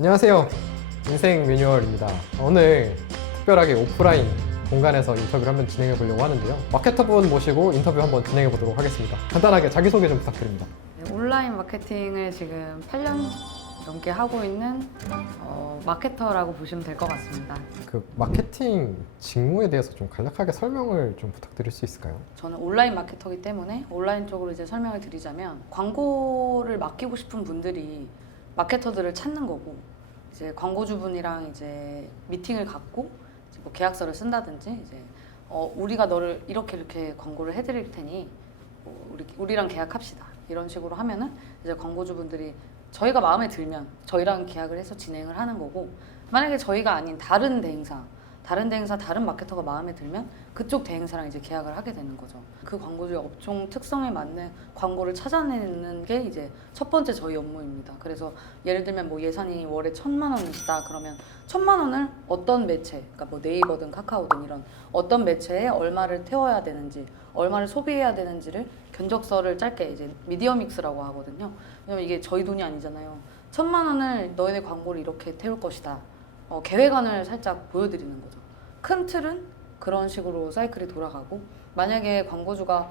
안녕하세요. 인생 매뉴얼입니다. 오늘 특별하게 오프라인 공간에서 인터뷰를 한번 진행해 보려고 하는데요. 마케터분 모시고 인터뷰 한번 진행해 보도록 하겠습니다. 간단하게 자기소개 좀 부탁드립니다. 네, 온라인 마케팅을 지금 8년 넘게 하고 있는 마케터라고 보시면 될 것 같습니다. 그 마케팅 직무에 대해서 좀 간략하게 설명을 좀 부탁드릴 수 있을까요? 저는 온라인 마케터이기 때문에 온라인 쪽으로 이제 설명을 드리자면 광고를 맡기고 싶은 분들이 마케터들을 찾는 거고 이제 광고주분이랑 이제 미팅을 갖고 이제 뭐 계약서를 쓴다든지 이제 우리가 너를 이렇게 광고를 해드릴 테니 우리랑 계약합시다 이런 식으로 하면은 이제 광고주분들이 저희가 마음에 들면 저희랑 계약을 해서 진행을 하는 거고 만약에 저희가 아닌 다른 대행사 다른 마케터가 마음에 들면 그쪽 대행사랑 이제 계약을 하게 되는 거죠. 그 광고주의 업종 특성에 맞는 광고를 찾아내는 게 이제 첫 번째 저희 업무입니다. 그래서 예를 들면 뭐 예산이 월에 1,000만 원 있다 그러면 1,000만 원을 어떤 매체, 그러니까 뭐 네이버든 카카오든 이런 어떤 매체에 얼마를 태워야 되는지, 얼마를 소비해야 되는지를 견적서를 짧게 이제 미디어 믹스라고 하거든요. 왜냐면 이게 저희 돈이 아니잖아요. 1,000만 원을 너희네 광고를 이렇게 태울 것이다. 계획안을 살짝 보여드리는 거죠. 큰 틀은 그런 식으로 사이클이 돌아가고 만약에 광고주가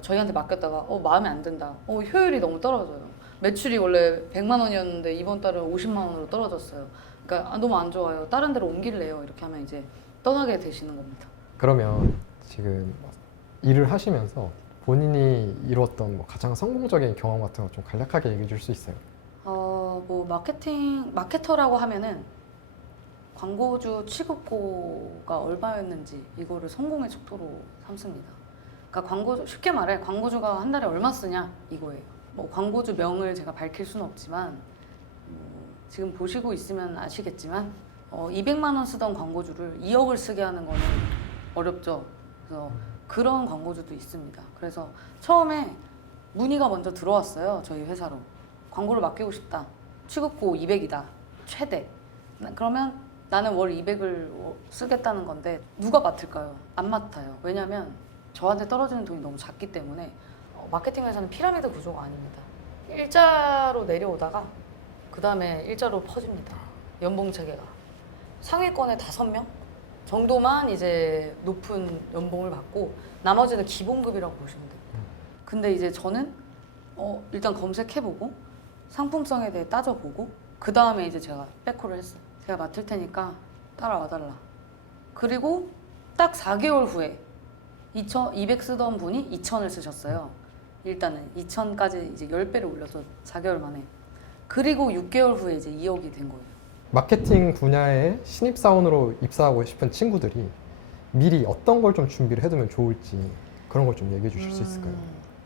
저희한테 맡겼다가 마음에 안 든다. 효율이 너무 떨어져요. 매출이 원래 100만 원이었는데 이번 달은 50만 원으로 떨어졌어요. 그러니까 너무 안 좋아요. 다른 데로 옮길래요. 이렇게 하면 이제 떠나게 되시는 겁니다. 그러면 지금 일을 하시면서 본인이 이루었던 뭐 가장 성공적인 경험 같은 거 좀 간략하게 얘기해 줄 수 있어요? 뭐 마케터라고 하면은 광고주 취급고가 얼마였는지 이거를 성공의 척도로 삼습니다. 그러니까 쉽게 말해 광고주가 한 달에 얼마 쓰냐 이거예요. 뭐 광고주 명을 제가 밝힐 수는 없지만 지금 보시고 있으면 아시겠지만 200만 원 쓰던 광고주를 2억을 쓰게 하는 거는 어렵죠. 그래서 그런 광고주도 있습니다. 그래서 처음에 문의가 먼저 들어왔어요. 저희 회사로. 광고를 맡기고 싶다. 취급고 200이다. 최대. 그러면 나는 월 200을 쓰겠다는 건데 누가 맡을까요? 안 맡아요. 왜냐면 저한테 떨어지는 돈이 너무 작기 때문에 마케팅 회사는 피라미드 구조가 아닙니다. 일자로 내려오다가 그 다음에 일자로 퍼집니다. 연봉 체계가. 상위권에 5명 정도만 이제 높은 연봉을 받고 나머지는 기본급이라고 보시면 됩니다. 근데 이제 저는 일단 검색해보고 상품성에 대해 따져보고 그 다음에 이제 제가 백콜을 했어요. 제가 맡을 테니까 따라와 달라. 그리고 딱 4개월 후에 200 쓰던 분이 2,000을 쓰셨어요. 일단은 2,000까지 이제 10배를 올려서 4개월 만에. 그리고 6개월 후에 이제 2억이 된 거예요. 마케팅 분야에 신입사원으로 입사하고 싶은 친구들이 미리 어떤 걸 좀 준비를 해두면 좋을지 그런 걸 좀 얘기해 주실 수 있을까요?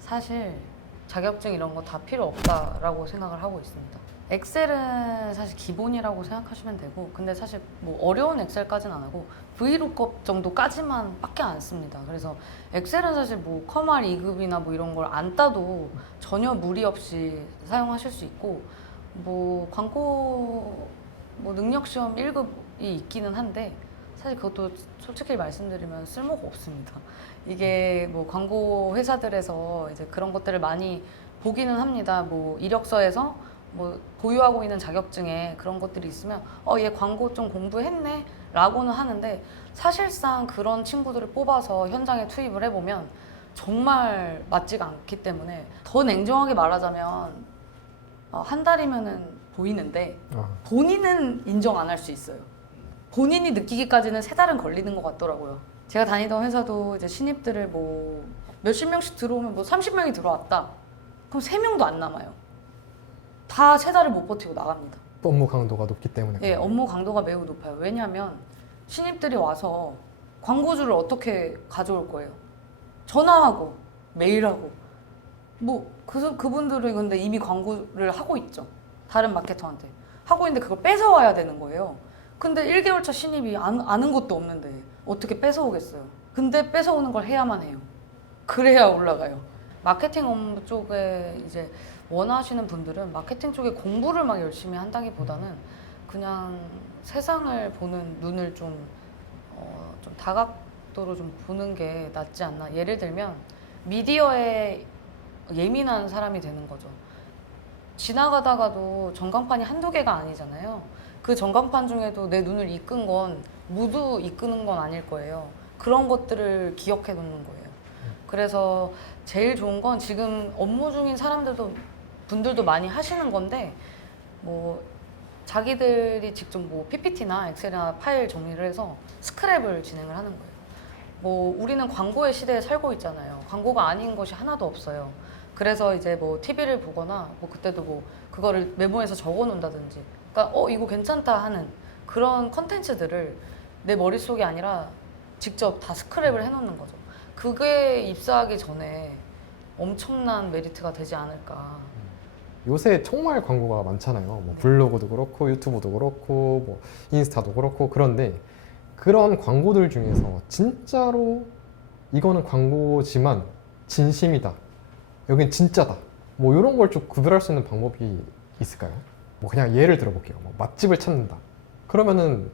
사실 자격증 이런 거 다 필요 없다라고 생각을 하고 있습니다. 엑셀은 사실 기본이라고 생각하시면 되고 근데 사실 뭐 어려운 엑셀까지는 안 하고 브이룩업 정도까지만 밖에 안 씁니다. 그래서 엑셀은 사실 뭐 커말 2급이나 뭐 이런 걸 안 따도 전혀 무리 없이 사용하실 수 있고 뭐 광고 뭐 능력 시험 1급이 있기는 한데 사실 그것도 솔직히 말씀드리면 쓸모가 없습니다. 이게 뭐 광고 회사들에서 이제 그런 것들을 많이 보기는 합니다. 뭐 이력서에서 뭐 보유하고 있는 자격증에 그런 것들이 있으면 얘 광고 좀 공부했네 라고는 하는데 사실상 그런 친구들을 뽑아서 현장에 투입을 해보면 정말 맞지가 않기 때문에 더 냉정하게 말하자면 한 달이면은 보이는데 본인은 인정 안 할 수 있어요. 본인이 느끼기까지는 3달은 걸리는 것 같더라고요. 제가 다니던 회사도 이제 신입들을 뭐 몇십 명씩 들어오면 뭐 30명이 들어왔다. 그럼 3명도 안 남아요. 다 3달을 못 버티고 나갑니다. 업무 강도가 높기 때문에. 예, 업무 강도가 매우 높아요. 왜냐하면 신입들이 와서 광고주를 어떻게 가져올 거예요? 전화하고 메일하고 뭐 그분들은 근데 이미 광고를 하고 있죠. 다른 마케터한테 하고 있는데 그걸 뺏어와야 되는 거예요. 근데 1개월 차 신입이 아는 것도 없는데 어떻게 뺏어오겠어요? 근데 뺏어오는 걸 해야만 해요. 그래야 올라가요. 마케팅 업무 쪽에 이제 원하시는 분들은 마케팅 쪽에 공부를 막 열심히 한다기보다는 그냥 세상을 보는 눈을 좀 다각도로 좀 보는 게 낫지 않나. 예를 들면 미디어에 예민한 사람이 되는 거죠. 지나가다가도 전광판이 한두 개가 아니잖아요. 그 전광판 중에도 내 눈을 이끈 건 모두 이끄는 건 아닐 거예요. 그런 것들을 기억해 놓는 거예요. 그래서 제일 좋은 건 지금 업무 중인 분들도 많이 하시는 건데 뭐 자기들이 직접 뭐 PPT나 엑셀이나 파일 정리를 해서 스크랩을 진행을 하는 거예요. 뭐 우리는 광고의 시대에 살고 있잖아요. 광고가 아닌 것이 하나도 없어요. 그래서 이제 뭐 TV를 보거나 뭐 그때도 뭐 그거를 메모해서 적어 놓는다든지, 그러니까 이거 괜찮다 하는 그런 컨텐츠들을 내 머릿속이 아니라 직접 다 스크랩을 해놓는 거죠. 그게 입사하기 전에 엄청난 메리트가 되지 않을까. 요새 정말 광고가 많잖아요. 뭐 블로그도 그렇고 유튜브도 그렇고 뭐 인스타도 그렇고. 그런데 그런 광고들 중에서 진짜로 이거는 광고지만 진심이다, 여긴 진짜다, 뭐 이런 걸 좀 구별할 수 있는 방법이 있을까요? 뭐 그냥 예를 들어볼게요. 뭐 맛집을 찾는다. 그러면은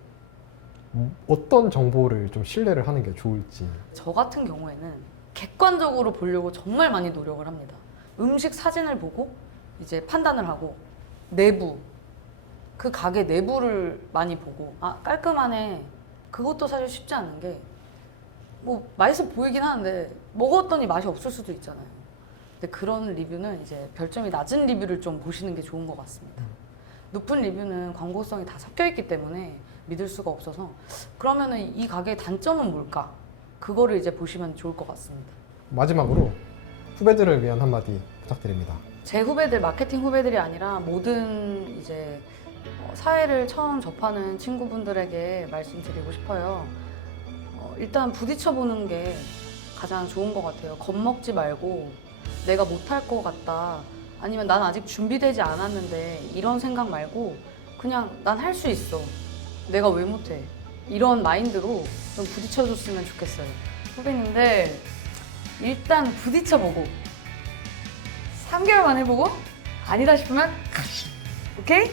어떤 정보를 좀 신뢰를 하는 게 좋을지. 저 같은 경우에는 객관적으로 보려고 정말 많이 노력을 합니다. 음식 사진을 보고 이제 판단을 하고, 내부, 그 가게 내부를 많이 보고, 아 깔끔하네. 그것도 사실 쉽지 않은 게 뭐 맛있어 보이긴 하는데 먹었더니 맛이 없을 수도 있잖아요. 근데 그런 리뷰는 이제 별점이 낮은 리뷰를 좀 보시는 게 좋은 것 같습니다. 높은 리뷰는 광고성이 다 섞여 있기 때문에 믿을 수가 없어서, 그러면은 이 가게의 단점은 뭘까? 그거를 이제 보시면 좋을 것 같습니다. 마지막으로 후배들을 위한 한마디 부탁드립니다. 제 후배들, 마케팅 후배들이 아니라 모든 이제 사회를 처음 접하는 친구분들에게 말씀드리고 싶어요. 일단 부딪혀보는 게 가장 좋은 것 같아요. 겁먹지 말고 내가 못할 것 같다, 아니면 난 아직 준비되지 않았는데, 이런 생각 말고 그냥 난 할 수 있어, 내가 왜 못해, 이런 마인드로 좀 부딪혀줬으면 좋겠어요. 후배님들 일단 부딪혀보고 3개월만 해보고 아니다 싶으면 오케이?